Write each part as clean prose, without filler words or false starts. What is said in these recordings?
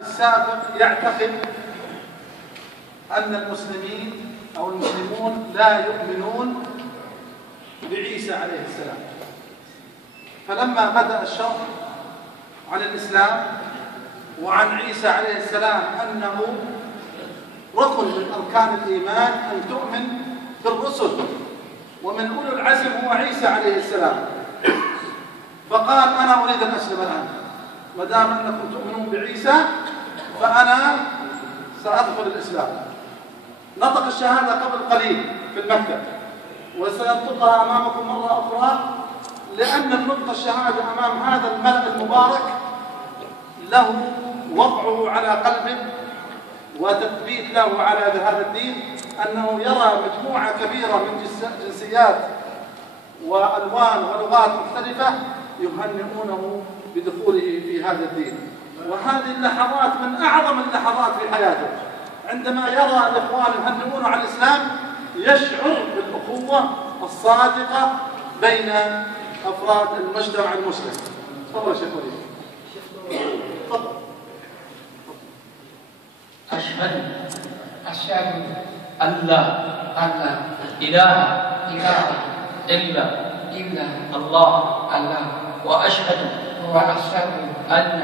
السابق يعتقد أن المسلمين أو المسلمون لا يؤمنون بعيسى عليه السلام، فلما بدأ الشرح عن الإسلام وعن عيسى عليه السلام أنه ركن من أركان الإيمان أن تؤمن بالرسل، ومن أولي العزم هو عيسى عليه السلام، فقال أنا أريد أن أسلم الآن، ما دام أنكم تؤمنون بعيسى فأنا سأدخل الإسلام. نطق الشهادة قبل قليل في المكتب، وسينطقها أمامكم مرة أخرى، لأن النطق الشهادة أمام هذا الملأ المبارك له وضعه على قلبه وتثبيت له على هذا الدين، أنه يرى مجموعة كبيرة من جنسيات وألوان ولغات مختلفة يهنئونه بدخوله في هذا الدين. وهذه اللحظات من أعظم اللحظات في حياته، عندما يرى الإخوان يهنئونه على الإسلام يشعر بالأخوة الصادقة بين أفراد المجتمع المسلم. تفضل يا شيخ وليد. تفضل. أشهد أن لا إله إلا الله وأشهد أن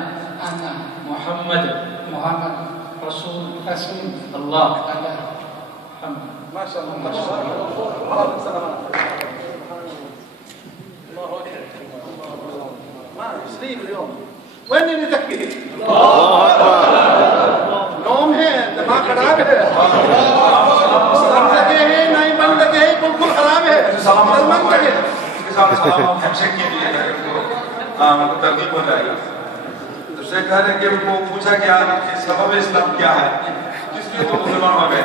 محمد رسول الله. ما شاء الله، ما شاء الله. الله أكبر. ما تسليم اليوم. وين اللي تكبير؟ نوم है, दिमाग खराब है. सलाम लगे हैं, नहीं मन लगे हैं, बिल्कुल खराब है. सलमान लगे. इसके साथ सलाम हमसे के लिए मतलब तरकीब हो जाएगा. तो शेख कह रहे कि उनको पूछा गया कि सबब इस्लाम क्या है, जिसके तो मुसलमान हो गए.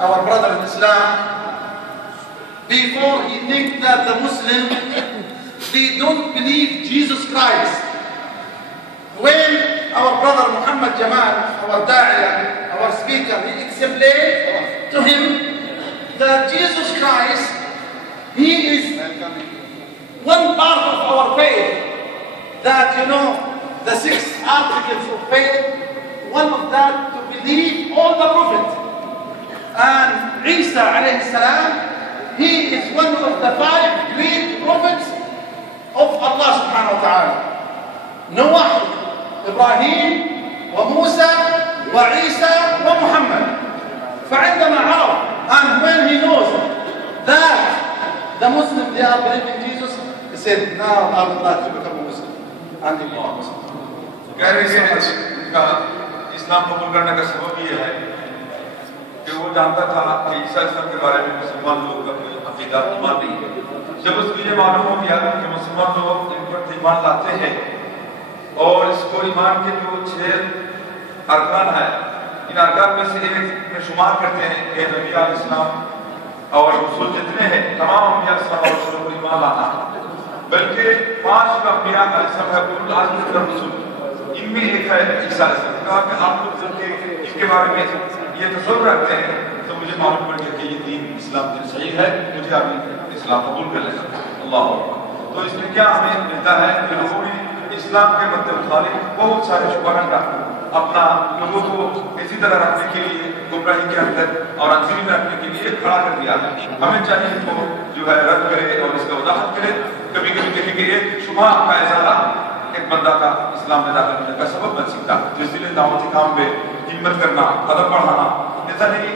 Our brother in Islam, before he thinks that the Muslim, they don't believe Jesus Christ. When our brother Muhammad Jamal, our da'iyah, our speaker, he explained to him that Jesus Christ, he is one part of our faith, that the 6 articles of faith, one of that to believe all the prophets. And Isa alayhi salam, he is one of the 5 great prophets of Allah subhanahu wa ta'ala. Noah, Ibrahim, وموسى, وعيسى, ومحمد. فعندما عرف, and when he knows that the Muslims, they are believing Jesus, he said, now I would like to become a Muslim. And he became a Muslim. कह रहे हैं उनका इस्लाम कबूल करने का सबब ये है कि वो जानता था कि ईसा इस्लाम के बारे में मुसलमान लोग अपनी अकीदा ईमान नहीं है. जब उसको ये मालूम हो गया कि मुसलमान लोग इन पर ईमान लाते हैं और इसको ईमान के जो 6 अरकान है, इन अरकान में से एक में शुमार करते हैं कि नबी अलैहिस्सलाम और रसूल जितने हैं तमाम अंबिया और रसूलों को ईमान लाना, बल्कि 5 अंबिया अलैहिस्सलाम है उल आज़म के रसूल, इनमें एक है ईसा अलैहिस्सलाम. कहा कि आप लोग इनके बारे में ये तसव्वुर रखते हैं तो मुझे मालूम पड़ गया कि ये दीन इस्लाम दिन सही है, मुझे अभी इस्लाम कबूल कर लेना. अल्लाह. तो इसमें क्या हमें मिलता है कि लोगों ने इस्लाम के मुताबिक बहुत सारे शुबहात अपना लोगों को इसी तरह रखने के लिए गुमराही के अंदर और अंजीर में रखने के लिए खड़ा कर दिया है. हमें चाहिए तो जो है रद्द करे और इसका वजाहत करे. कभी कभी देखेंगे एक शुबहा का इजाला एक बंदा का इस्लाम में दाखिल होने का सबब बन सकता है. तो इसलिए दावती काम पे हिम्मत करना, कदम बढ़ाना, ऐसा नहीं